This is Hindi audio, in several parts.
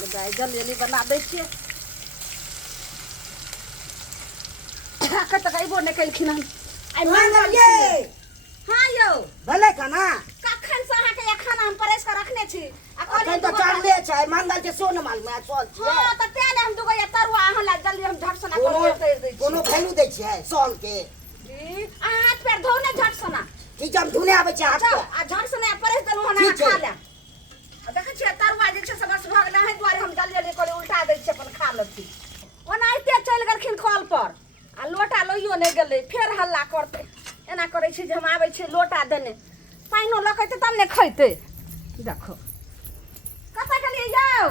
जल्दी बना दै छियै कतऽ अइबो नहि केलखिन हन आइ मंगल ये हाँ यौ भले खाना कखन से अहाँके ये खाना हम परेश के रखने छी आ अखन तो चढ़ले छै मंगल के सोन माल में चल छियै हां त तेल हम दुगो ये तरुआ अहाँ ला जल्दी हम झट सना कर दे छी कोनो वैल्यू दै छियै सोल के हाथ पैर धो ने झट सना ठीक हम धुने आबै छै हाथ आ झट सना परेश देलु हन अहाँ खा ले देखै छियै तरुआ जे छै से बस भऽ गेलै हँ दुआरे हम जल्दी जल्दी करे उल्टा दै छियै अपन खा लेती ओनाहिते चलि गेलखिन कल पर आ लोटा लइयो नहि गेलै फेर हल्ला करतै एना करै छी जे हम आबै छी लोटा देने पाइनो लकैते तब ने खैते देखो कतऽ गेलियै यौ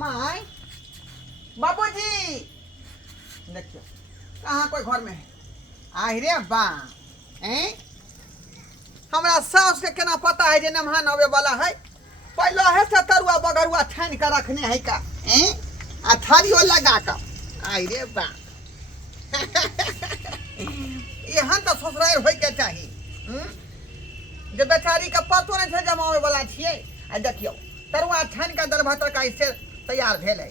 माय बाबूजी देखियो कहाँ कोई घर में है आई रे बा हैं हमरा सास के केना पता है जे नमहान आवे वाला है पहले है से तरुआ बगरुआ छान के रखने है का हैं आ थालियो लगा का आई रे बा एहन तो ससुराल होय के चाही जे बेचारी के पतो नहीं छै जमावे वाला छियै आ देखियो तरुआ छान के दल भात का इससे तैयार भेल है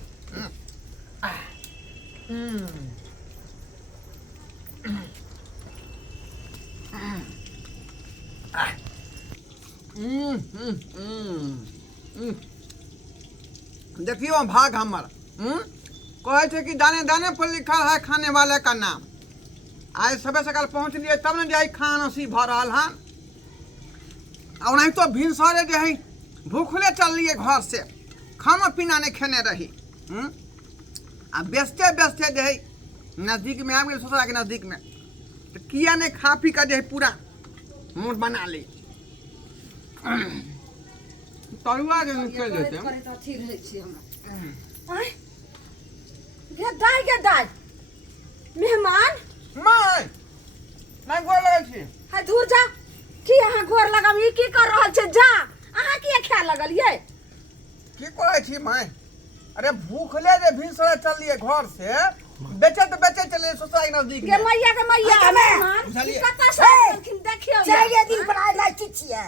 देखियो भाग हमर कहे थे कि दाने दाने पर लिखा है खाने वाले का नाम आज सबे सकाल पहुँच लिए तब न जाई खानसी भ रहल हन और नहीं तो भिनसरे जे है भूखले चल लिए घर से खाना पीना नहीं खेने रही आ बेचते बेचते जे है नजदीक में आ गए ससुरा के नजदीक में तो किया ने खा पी का जो है पूरा मूड बना ली तरुआ जे निकल जेते करे त अथी रहै छी हमरा आय गे दाई मेहमान माय नहीं गोर लगल छी हाय दूर जा की अहाँ गोर लगाम ई की कर रहल छै जा अहाँ की खाय लगल ये की कहै छी माय अरे भूखले जे भिनसरे चल लिए घर से बेचे चले ससुरा के नजदीक के मैया मेहमान बुझलिए कतऽ से आइलखिन देखियो चारिये दिन पर आइ नहि की छियै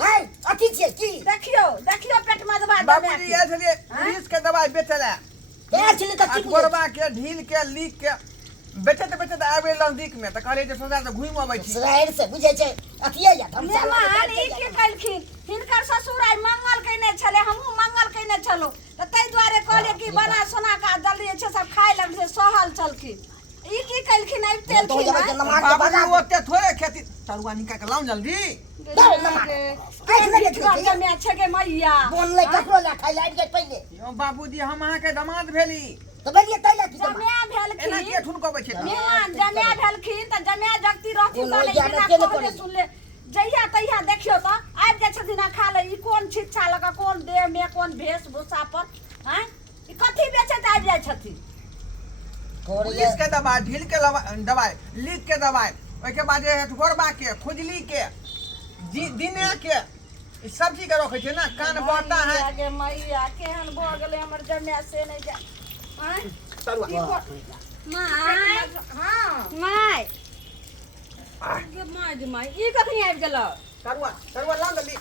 है अथी छियै की देखियो पेट में दबाई बाबूजी आए छलिए पुलिस के दवाई बेचले केर छलै त की गोरबा के ढील के लीक के बेचते आबे नजदीक में त कहले जे ससुरा से घुम आबै छी शहर से बुझे छै अथिये या हम मेहमान ई की कलखिन हिनकर ससुर आइ मंगल कइने छले हमहू मंगल कइने छलो त तै दुआरे कहले कि बना सोना का जल्दी छै सब खाय लग से सहल चलखिन ई की कलखिन आइ तेलखिन बाबूजी ओते थोड़े खेती तरुआ निकाल के लाऊ जल्दी में अच्छे के मैया बोल ले ककरो ला खाइ लाइट के पहिले यो बाबूजी हम अहाँ के दामाद भेली तो बेलिए तैला की जमिया भेलखिन एना के ठुनकबै छै मेहमान जमिया भेलखिन त जमिया जगती रहथिन त लेकिन कहले सुन ले जइया तइया देखियो त आबि जाय छथिन आ खा ले ई कोन छिच्छा लगा कोन देह में कोन भेष भूषा पर हैं ई कथि बेचे त आबि जाय छथिन पुलिस के दवाई ढील के दवाई लीक के दवाई ओइ के बाद गोरबा के खुजली के दिने के सब चीज के रखे छै ना कान बहता है आगे मैया केहन भ गेलै हमर जमिया से नहीं जा हैं तरुआ माय हां माय आगे माय ई कखनी आबि गेल तरुआ ला जल्दी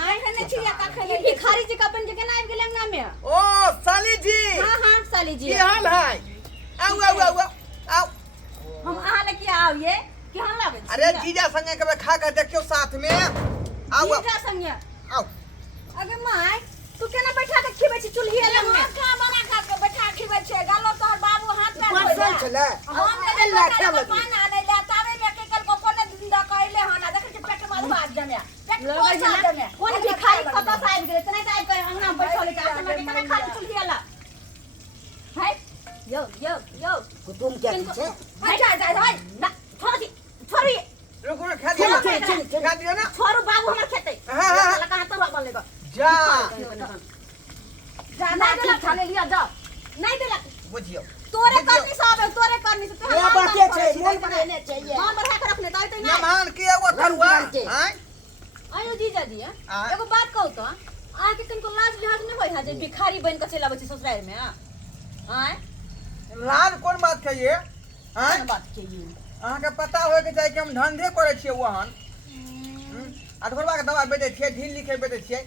आइ हने छिया कखन ई भिखारी जी कपन जे केना आबि गेल अंगना में ओ साली जी हां साली जी की हाल है आओ हम अहाँ ले किया आओ ये केहन लागे अरे जीजा संगे कबे खा के देखियो साथ में आओ जीजा संगे आओ अगे माय तू केना बैठा के खिबै छी चुल्ही लग में का बना के बैठा खिबै छै गालो तोहर बाबू हाथ पैर धोइ चल चले हम के ले पाना नहीं ले तावे में के कल को कोने दिन दा कहले हन देख के पेट में बात जमे पेट कोसा जमे कोन भिखारी कत से आबि गेलै तने आबि के अंगना बैठल के आसमान के केना खाली चुल्ही वाला है यो कुटुम के पीछे जा ना छोरी रुको खा दियो ना छोरू बाबू हमर खेतै हां लगा हाथ रोक ले जा ना दे खाले लिया जा नहीं दे बुझियो तोरे करनी सब है तोरे करनी से ये बाते छै मोन बनाने चाहिए हां बढ़ा के रखने तो नहीं मेहमान के वो तरुआ हैं आयो जीजा जी एगो बात कहू तो आ के कनको लाज लिहाज नहीं होय है जे भिखारी बन के चल आबै छी ससुराल में हां लाज कोन बात के ये हैं बात के ये अहाँ के पता होय के चाही कि हम धंधे करे छियै वहन अठोरवा के दवा बेचै छियै ढील लिखे बेचै छियै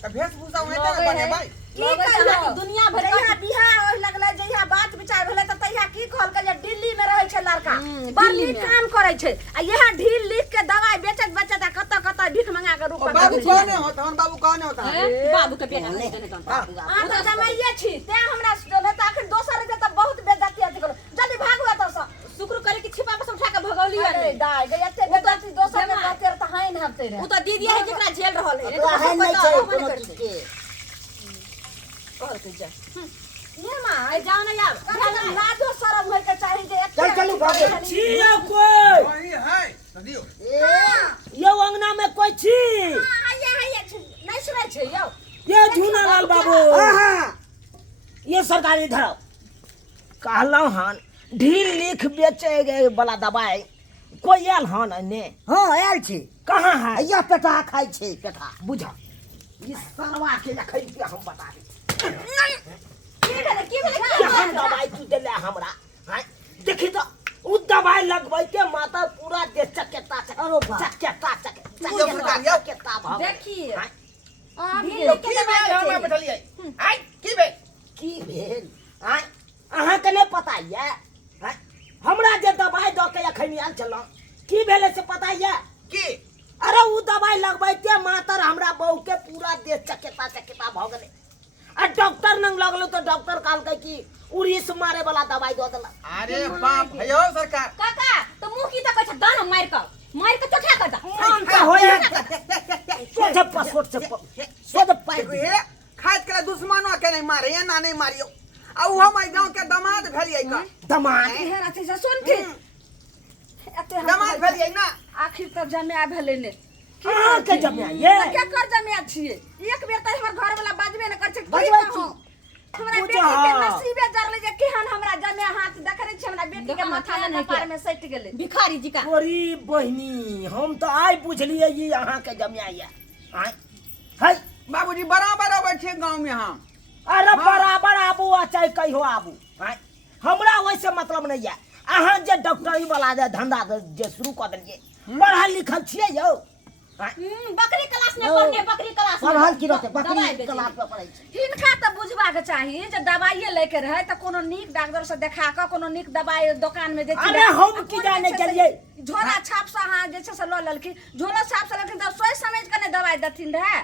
त वेशभूषा उहे त लगे बने है। भाई की कहियो दुनिया भर जहिया का बियाह होय लगलै जहिया बात विचार भेलै त तहिया की कहलकै जे दिल्ली में रहै छै लड़का दिल्ली बड़ी में। काम करै छै आ यह ढील लिख के दवाई बेचत बेचत आ कत भीख मंगा के और रुपया बाबू दे छै। कौन होता है बाबू कौन होता है बाबू के बेटा नहीं देने का अहाँ त जमाइए छी तें हमरा नहीं त आखिर दोसर के त बहुत बेइज्जती अथी करो जल्दी भागु एतऽ से शुक्र करे कि छिपा पर उठा के भगौली अरे दाय गई एते बेइज्जती दोसर के कहते त हाइन हबते रे उ तो दीदी है जेकरा झेल रहल है तो हाइन नहीं छै कोनो चीज के कहल के जा ये मां ए जाओ ना यार लाजो शरम होय के चाही जे चल चलू भागे छिया कोई वही है दियो ये अंगना में कोई छी हाय नहीं सुनै छै यौ ये झूनालाल बाबू ये सरकारी धराव कहलौं हन ढील लिख बेचे वाला दवाई कोई आयल हन ने हाँ आयल छी कहाँ है या पेटा खाइ छै पेटा बुझा इस सरवा के खरीद के हम बता दे की भेले केहन दवाई तू देले हमरा हैं देखी तो उ दवाई लगबै के माता पूरा देह चकेता अरे बा। चकेता यो सरकार, यो। चकेता भऽ गेल। देखिए हैं? ढील लिख के की दवाई भेल हमरा बेचे। बैठलियै आई की भेल की भेल हैं अहाँके नहि पता ये हैं हमरा जे दवाई दऽ के एखन आयल छलहुँ की भेलै से पता ये की अरे उ दवाई लगबैते मातर हमरा बहू के पूरा देह चकेता चकेता भऽ गेलै आ डॉक्टर लग लगलो तो डॉक्टर कहलकै कि उड़ीस मारे वाला दवाई दऽ देलक अरे बाप भयो सरकार काका तो मुंह की तक छ दान मार के चोटा कर दा मन का होय सोझे पासपोर्ट से सोझे पाइ दे हे खाइत के दुश्मनो के नहीं मारे या ना नहीं मारियो आ उ हम गांव के दामाद भेलियै का दमाद हेर अथी से सुन के एते दामाद भेलियै ना आखिर त जमे भेलै ने कहाँ के जमिया ये क्या कर जमे छिए एक बेर त हमर घर वाला बाजबे न कर छै बजबै छी। हमरा पूछो बेटी के हाँ। नसीबे जरले जे केहन हमरा जमे हाथ देखरे छै हमरा बेटी के देखो माथा माथा में नहीं पार में सटि गेलै भिखारी जी का तोरी बहिनी हम तो आइ बुझलियै ई अहाँ के जमिया ये हैं है बाबूजी बराबर अबै छै गांव में हम अरे हाँ। बराबर आबू आ चाहे कहियो आबू हैं हमरा वैसे मतलब नहीं है अहाँ जे डॉक्टरी वाला जे धंधा जे शुरू कर देलिए पढ़ल लिखल छियै यौ हैं? बकरी क्लास में पढ़ने बकरी क्लास में पढ़ल की रहते दवाई बकरी बेचे। क्लास में पढ़ै छै हिनका त बुझबाक चाही जे दवाइए लेके रहे त कोनो नीक डॉक्टर से देखा के कोनो नीक दवाई दुकान में जे अरे हम की जाने गेलियै झोला छाप से अहाँ जे छै से ल लेलखिन झोला छाप से लेलखिन त सोच समझ के ने दवाई देथिन रहे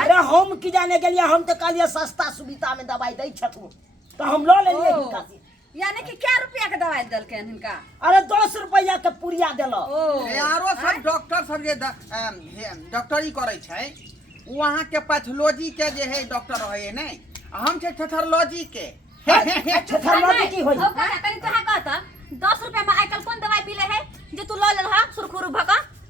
अरे हम की जाने गेलियै हम तो कहलियै सस्ता सुविधा में दवाई दै छथुन तो हम लऽ लेलियै ओ। हिनका से यानी कि क्या रुपया के दवाई देलकैन हिनका अरे 10 रुपया के पुड़िया देलक ओ यारो सब डॉक्टर सब जे डॉक्टरी करै छै वहाँ के पैथोलॉजी के जे है डॉक्टर है ने हम छै थेथोलॉजी के थेथोलॉजी की होई ओ कहा तनी कहा कहता